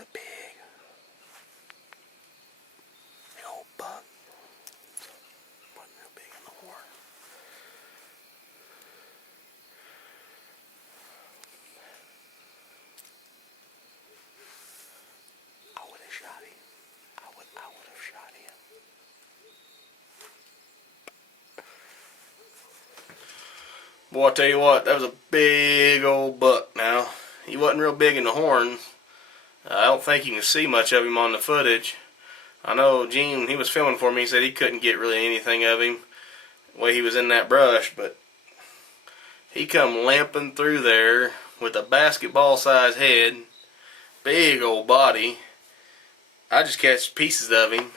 a big old buck. Wasn't real big in the horn. I would have shot him. I would have shot him. Boy, I tell you what, that was a big old buck now. He wasn't real big in the horns. I don't think you can see much of him on the footage. I know Gene, he was filming for me, he said he couldn't get really anything of him the way he was in that brush, but he come limping through there with a basketball-sized head, big old body. I just catch pieces of him.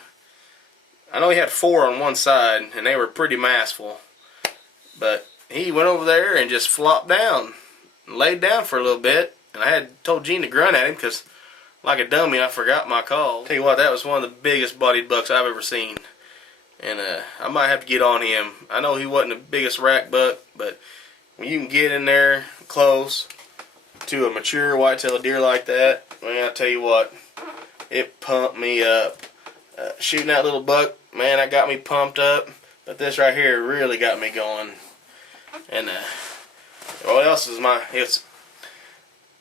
I know he had 4 on one side, and they were pretty massful, but he went over there and just flopped down, and laid down for a little bit, and I had told Gene to grunt at him because, like a dummy, I forgot my call. Tell you what, that was one of the biggest bodied bucks I've ever seen, and I might have to get on him. I know he wasn't the biggest rack buck, but when you can get in there close to a mature whitetail deer like that, man, I tell you what, it pumped me up. Shooting that little buck, man, that got me pumped up, but this right here really got me going. And what else is it's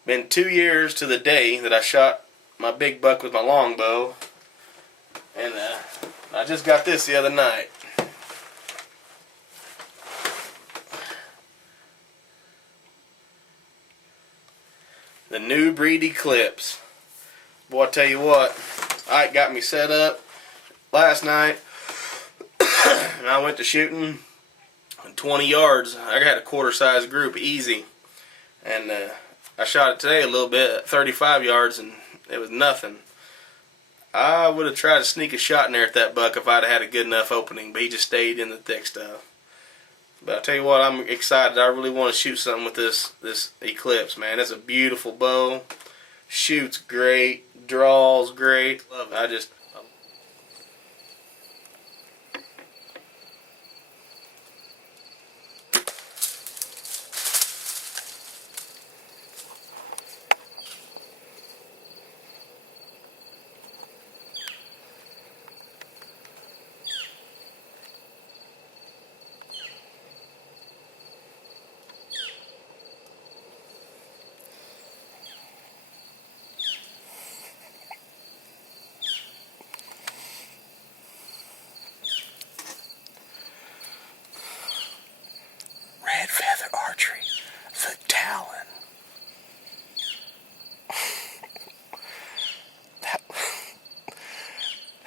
been 2 years to the day that I shot my big buck with my longbow, and I just got this the other night. The new breed Eclipse. Boy, I tell you what, Ike got me set up last night, and I went to shooting 20 yards. I had a quarter-size group, easy, and I shot it today a little bit at 35 yards, and it was nothing. I would have tried to sneak a shot in there at that buck if I'd had a good enough opening, but he just stayed in the thick stuff. But I tell you what, I'm excited. I really want to shoot something with this Eclipse, man. It's a beautiful bow. Shoots great. Draws great. Love it. Red Feather Archery, the Talon. that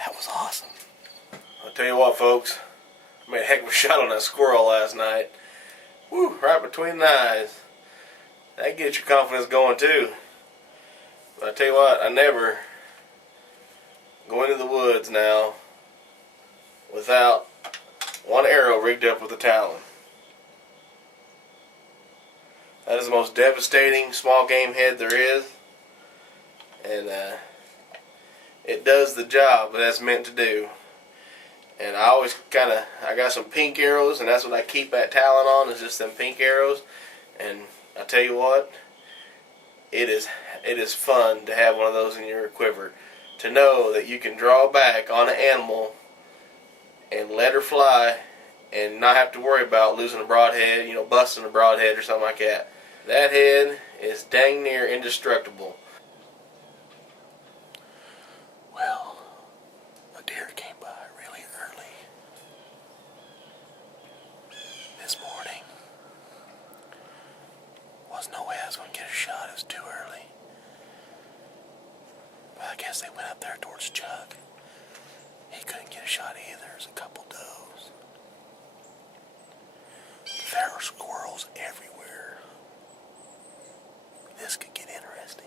was awesome. I'll tell you what, folks, I made a heck of a shot on that squirrel last night. Woo, right between the eyes. That gets your confidence going too. But I tell you what, I never go into the woods now without one arrow rigged up with a Talon. That is the most devastating small game head there is, and it does the job that it's meant to do. And I always I got some pink arrows, and that's what I keep that Talon on, is just them pink arrows. And I tell you what, it is fun to have one of those in your quiver, to know that you can draw back on an animal and let her fly and not have to worry about losing a broadhead, busting a broadhead or something like that. That head is dang near indestructible. Well, a deer came by really early this morning. Wasn't no way I was going to get a shot. It was too early. But I guess they went up there towards Chuck. He couldn't get a shot either. There's a couple does. There are squirrels everywhere. This could get interesting.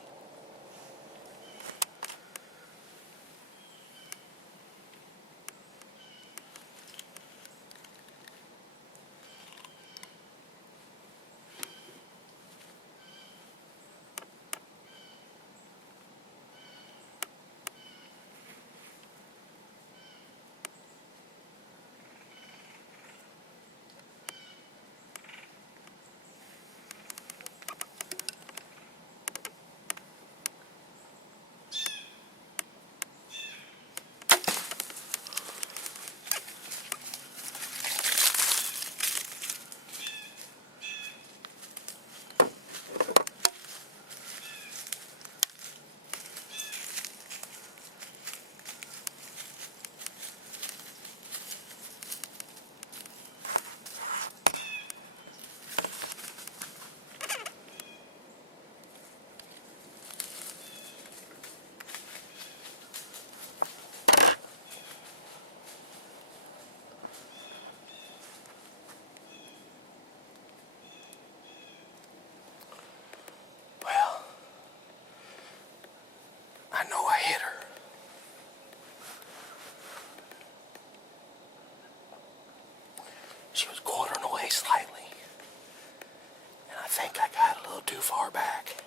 far back.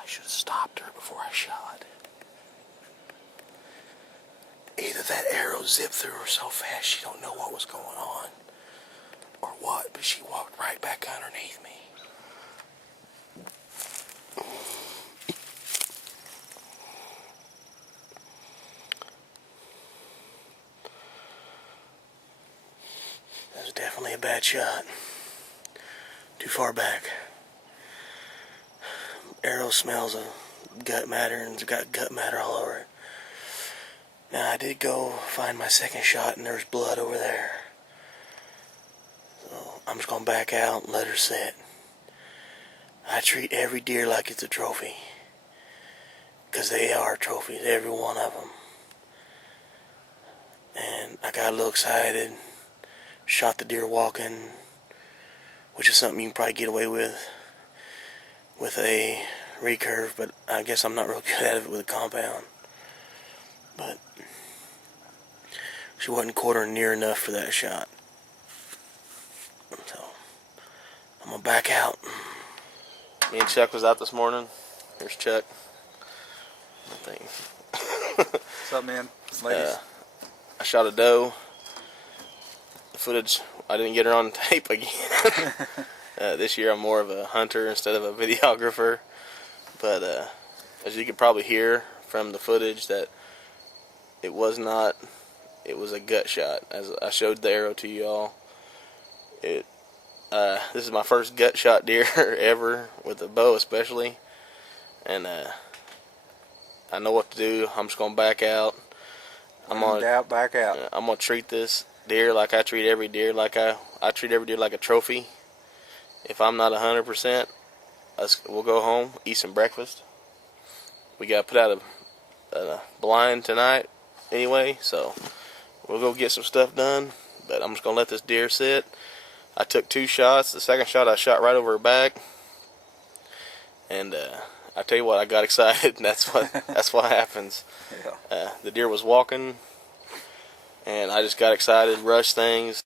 I should have stopped her before I shot. Either that arrow zipped through her so fast she don't know what was going on, or what, but she walked right back underneath me. That was definitely a bad shot. Too far back. Arrow smells of gut matter, and it's got gut matter all over it. Now, I did go find my second shot, and there's blood over there. So I'm just going to back out and let her sit. I treat every deer like it's a trophy, because they are trophies, every one of them. And I got a little excited, shot the deer walking, which is something you can probably get away with a recurve, but I guess I'm not real good at it with a compound. But she wasn't quartering near enough for that shot. So I'm gonna back out. Me and Chuck was out this morning. Here's Chuck. What's up, man? Ladies. I shot a doe. The footage, I didn't get her on tape again. This year I'm more of a hunter instead of a videographer. But as you could probably hear from the footage, that it was a gut shot. As I showed the arrow to y'all, this is my first gut shot deer ever, with a bow especially. And I know what to do. I'm just gonna back out. Back out. I'm gonna treat this deer like I treat every deer, like I treat every deer like a trophy. If I'm not 100%, we'll go home, eat some breakfast. We got to put out a blind tonight anyway, so we'll go get some stuff done. But I'm just going to let this deer sit. I took 2 shots. The second shot I shot right over her back. And I tell you what, I got excited, and that's what happens. Yeah. The deer was walking, and I just got excited, rushed things.